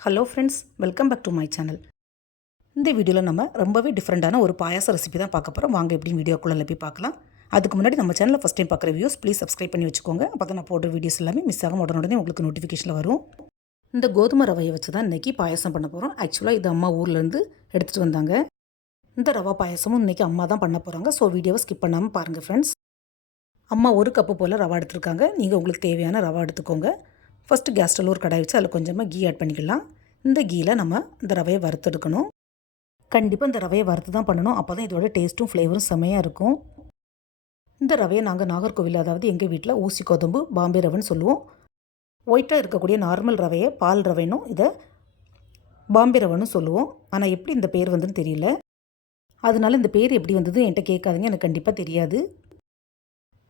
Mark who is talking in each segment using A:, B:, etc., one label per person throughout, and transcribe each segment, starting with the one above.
A: Hello friends welcome back to my channel இந்த வீடியோவில் நம்ம ரொம்பவே டிஃப்ரெண்ட்டான ஒரு பாயாச ரெசிபி தான் பார்க்க போகிறோம் வாங்க எப்படி வீடியோக்குள்ளே போய் பார்க்கலாம். அதுக்கு முன்னாடி நம்ம சேனலில் ஃபஸ்ட் டைம் பார்க்குற வியூஸ் ப்ளீஸ் சப்ஸ்கிரைப் பண்ணி வச்சுக்கோங்க. அப்போ தான் நான் போடுற வீடியோஸ் எல்லாமே மிஸ் ஆகும் உடனே உங்களுக்கு நோட்டிஃபிகேஷனில் வரும். இந்த கோதுமை ரவையை வச்சு தான் இன்றைக்கி பாயாசம் பண்ண போகிறோம் ஆக்சுவலாக இது அம்மா ஊர்லேருந்து எடுத்துகிட்டு வந்தாங்க. இந்த ரவா பாயாசமும் இன்றைக்கி அம்மா தான் பண்ண போகிறாங்க ஸோ வீடியோவை ஸ்கிப் பண்ணாமல் பாருங்கள் ஃப்ரெண்ட்ஸ் அம்மா ஒரு கப்பு போல் ரவா எடுத்துருக்காங்க. நீங்கள் உங்களுக்கு தேவையான ரவா எடுத்துக்கோங்க. ஃபஸ்ட்டு கேஸ் ஸ்டவ்ல ஒரு கடாய் வச்சு அதில் கொஞ்சமாக கீ ஆட் பண்ணிக்கலாம். இந்த கீயில் நம்ம இந்த ரவையை வறுத்தெடுக்கணும் கண்டிப்பாக இந்த ரவையை வறுத்து தான் பண்ணணும். அப்போ தான் இதோட டேஸ்ட்டும் ஃப்ளேவரும் செமையாக இருக்கும். இந்த ரவையை நாங்கள் நாகர்கோவில் அதாவது எங்கள் வீட்டில் ஊசி கோதம்பு பாம்பே ரவைன்னு சொல்லுவோம். ஒயிட்டாக இருக்கக்கூடிய நார்மல் ரவையை பால் ரவைனும் இதை பாம்பே ரவைன்னு சொல்லுவோம். ஆனால் எப்படி இந்த பேர் வந்துன்னு தெரியல. அதனால இந்த பேர் எப்படி வந்தது என்கிட்ட கேட்காதீங்க. எனக்கு கண்டிப்பாக தெரியாது.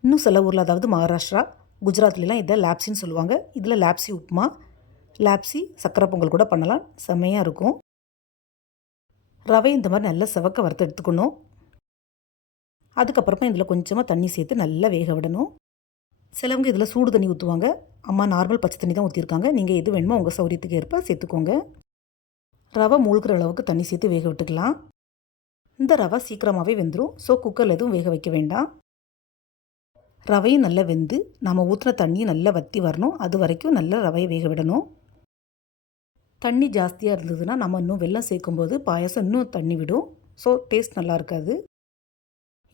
A: இன்னும் சில ஊரில் அதாவது மகாராஷ்டிரா குஜராத்லலாம் இதை லாப்ஸின்னு சொல்லுவாங்க. இதில் லேப்ஸி உப்புமா லேப்ஸி சக்கரை பொங்கல் கூட பண்ணலாம். செம்மையாக இருக்கும். ரவை இந்த மாதிரி நல்லா செவக்க வறுத்து எடுத்துக்கணும். அதுக்கப்புறமா இதில் கொஞ்சமாக தண்ணி சேர்த்து நல்லா வேக விடணும். சிலவங்க இதில் சூடு தண்ணி ஊற்றுவாங்க. அம்மா நார்மல் பச்சை தண்ணி தான் ஊற்றிருக்காங்க நீங்கள் எது வேணுமோ உங்கள் சௌரியத்துக்கு ஏற்ப சேர்த்துக்கோங்க. ரவை மூழ்கிற அளவுக்கு தண்ணி சேர்த்து வேக விட்டுக்கலாம். இந்த ரவை சீக்கிரமாகவே வெந்துடும் ஸோ குக்கரில் எதுவும் வேக வைக்க வேண்டாம். ரவையும் நல்லா வெந்து நம்ம ஊற்றுன தண்ணியும் நல்லா வற்றி வரணும். அது வரைக்கும் நல்லா ரவையை வேக விடணும். தண்ணி ஜாஸ்தியாக இருந்ததுன்னா நம்ம இன்னும் வெள்ளம் சேர்க்கும்போது பாயசம் இன்னும் தண்ணி விடும். ஸோ டேஸ்ட் நல்லா இருக்காது.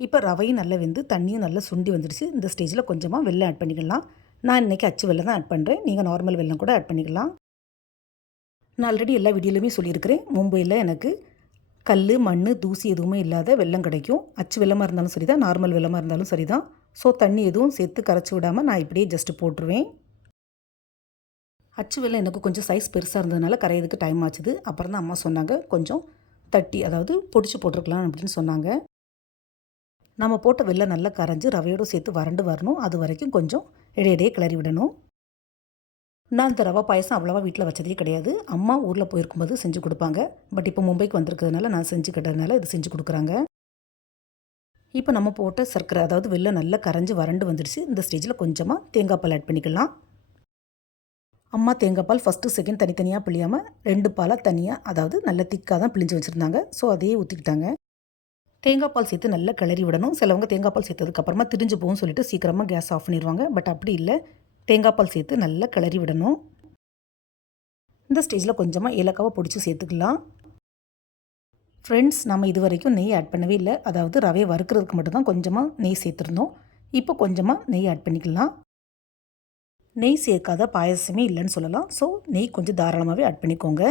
A: இப்போ ரவையும் நல்லா வெந்து தண்ணியும் நல்லா சுண்டி வந்துடுச்சு. இந்த ஸ்டேஜில் கொஞ்சமாக வெள்ளம் ஆட் பண்ணிக்கலாம். நான் இன்றைக்கி அச்சு வெள்ளம் தான் ஆட் பண்ணுறேன் நீங்கள் நார்மல் வெல்லம் கூட ஆட் பண்ணிக்கலாம். நான் ஆல்ரெடி எல்லா வீடியோலையுமே சொல்லியிருக்கிறேன். மும்பையில் எனக்கு. கல் மண் தூசி எதுவுமே இல்லாத வெள்ளம் கிடைக்கும். அச்சு வெள்ளமாக இருந்தாலும் சரி தான் நார்மல் வெள்ளமாக இருந்தாலும் சரி தான் ஸோ தண்ணி எதுவும் சேர்த்து கரைச்சி விடாமல் நான் இப்படியே ஜஸ்ட்டு போட்டுருவேன். அச்சு வெல்லம் எனக்கு கொஞ்சம் சைஸ் பெருசாக இருந்ததுனால கரையிறதுக்கு டைம் ஆச்சுது. அப்புறம் தான் அம்மா சொன்னாங்க கொஞ்சம் தட்டி அதாவது பொடிச்சு போட்டிருக்கலாம் அப்படின்னு சொன்னாங்க. நம்ம போட்ட வெள்ளை நல்லா கரைஞ்சி ரவையோடு சேர்த்து வறண்டு வரணும். அது வரைக்கும் கொஞ்சம் இடையிடையே கிளறி விடணும். நான் இந்த ரவா பாயசம் அவ்வளோவா வீட்டில் வச்சதே கிடையாது. அம்மா ஊரில் போயிருக்கும்போது செஞ்சு கொடுப்பாங்க. பட் இப்போ மும்பைக்கு வந்திருக்கிறதுனால நான் செஞ்சுக்கிட்டதுனால இது செஞ்சு கொடுக்குறாங்க. இப்போ நம்ம போட்ட சர்க்கரை அதாவது வெளில நல்லா கரைஞ்சி வறண்டு வந்துடுச்சு இந்த ஸ்டேஜில் கொஞ்சமாக தேங்காய் பால் ஆட் பண்ணிக்கலாம். அம்மா தேங்காய் பால் ஃபஸ்ட்டு செகண்ட் தனித்தனியாக பிழியாமல் ரெண்டு பாலாக தனியாக அதாவது நல்ல திக்காக தான் பிழிஞ்சு வச்சுருந்தாங்க. ஸோ அதையே ஊற்றிக்கிட்டாங்க தேங்காய் பால் சேர்த்து நல்லா கிளறி விடணும். சிலவங்க தேங்காய் பால் சேர்த்ததுக்கப்புறமா திரிஞ்சு போகும் சொல்லிட்டு சீக்கிரமாக கேஸ் ஆஃப் பண்ணிடுவாங்க பட் அப்படி இல்லை. தேங்காய் பால் சேர்த்து நல்லா கிளறி விடணும். இந்த ஸ்டேஜில் கொஞ்சமாக ஏலக்காவை பிடிச்சி சேர்த்துக்கலாம். ஃப்ரெண்ட்ஸ் நம்ம இது வரைக்கும் நெய் ஆட் பண்ணவே இல்லை. அதாவது ரவையை வறுக்கிறதுக்கு மட்டும்தான் கொஞ்சமாக நெய் சேர்த்துருந்தோம். இப்போ கொஞ்சமாக நெய் ஆட் பண்ணிக்கலாம். நெய் சேர்க்காத பாயசமே இல்லைன்னு சொல்லலாம். ஸோ நெய் கொஞ்சம் தாராளமாகவே ஆட் பண்ணிக்கோங்க.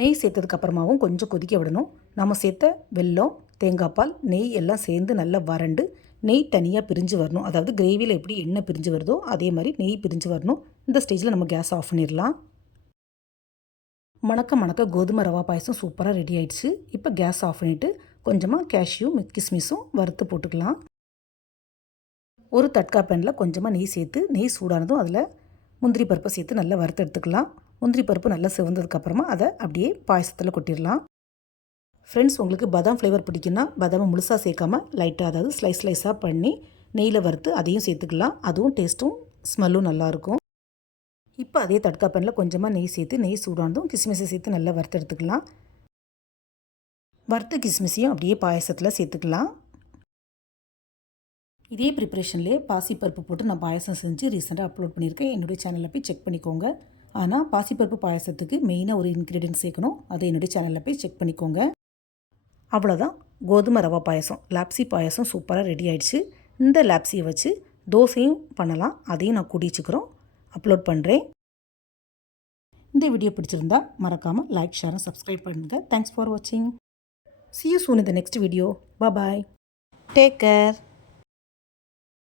A: நெய் சேர்த்ததுக்கப்புறமாவும் கொஞ்சம் கொதிக்க விடணும். நம்ம சேர்த்த வெல்லம் தேங்காய் பால் நெய் எல்லாம் சேர்ந்து நல்லா வறண்டு நெய் தனியாக பிரிஞ்சு வரணும். அதாவது கிரேவியில் எப்படி எண்ணெய் பிரிஞ்சு வருதோ அதே மாதிரி நெய் பிரிஞ்சு வரணும். இந்த ஸ்டேஜில் நம்ம கேஸ் ஆஃப் பண்ணிடலாம். மணக்க மணக்க கோதுமை ரவா பாயசம் சூப்பராக ரெடி ஆயிடுச்சு. இப்போ கேஸ் ஆஃப் பண்ணிவிட்டு கொஞ்சமாக கேஷ்யூ கிஸ்மிஸும் வறுத்து போட்டுக்கலாம். ஒரு தட்கா பேனில் கொஞ்சமாக நெய் சேர்த்து நெய் சூடானதும் அதில் முந்திரி பருப்பை சேர்த்து நல்லா வறுத்து எடுத்துக்கலாம். முந்திரி பருப்பு நல்லா சிவந்ததுக்கப்புறமா அதை அப்படியே பாயசத்தில் கொட்டிடலாம். ஃப்ரெண்ட்ஸ் உங்களுக்கு பாதாம் ஃப்ளேவர் பிடிக்குன்னா பாதாமை முழுசாக சேர்க்காம லைட்டாக அதாவது ஸ்லைஸ் ஸ்லைஸாக பண்ணி நெய்யில் வறுத்து அதையும் சேர்த்துக்கலாம். அதுவும் டேஸ்ட்டும் ஸ்மெல்லும் நல்லாயிருக்கும் இப்போ அதே தட்கா பேனில் கொஞ்சமாக நெய் சேர்த்து நெய் சூடானதும் கிஸ்மிஸை சேர்த்து நல்லா வறுத்து எடுத்துக்கலாம். வறுத்த கிஸ்மிஸையும் அப்படியே பாயசத்தில் சேர்த்துக்கலாம். இதே ப்ரிப்ரேஷன்லேயே பாசிப்பருப்பு போட்டு நான் பாயசம் செஞ்சு ரீசெண்டாக அப்லோட் பண்ணியிருக்கேன். என்னுடைய சேனலில் போய் செக் பண்ணிக்கோங்க. ஆனால் பாசிப்பருப்பு பாயசத்துக்கு மெயினாக ஒரு இன்க்ரீடியன்ட் சேர்க்கணும். அதை என்னுடைய சேனலில் போய் செக் பண்ணிக்கோங்க. அவ்வளோதான். கோதுமை ரவா பாயசம். லாப்ஸி பாயசம் சூப்பராக ரெடி ஆயிடுச்சு. இந்த லாப்ஸியை வச்சு தோசையும் பண்ணலாம். அதையும் நான் கூடிச்சுக்கிறோம் அப்லோட் பண்ணுறேன் இந்த வீடியோ பிடிச்சிருந்தா மறக்காமல் லைக் ஷேர் சப்ஸ்கிரைப் பண்ணுங்கள் தேங்க்ஸ் ஃபார் வாட்சிங் சி யூ சூன் இந்த next video bye take care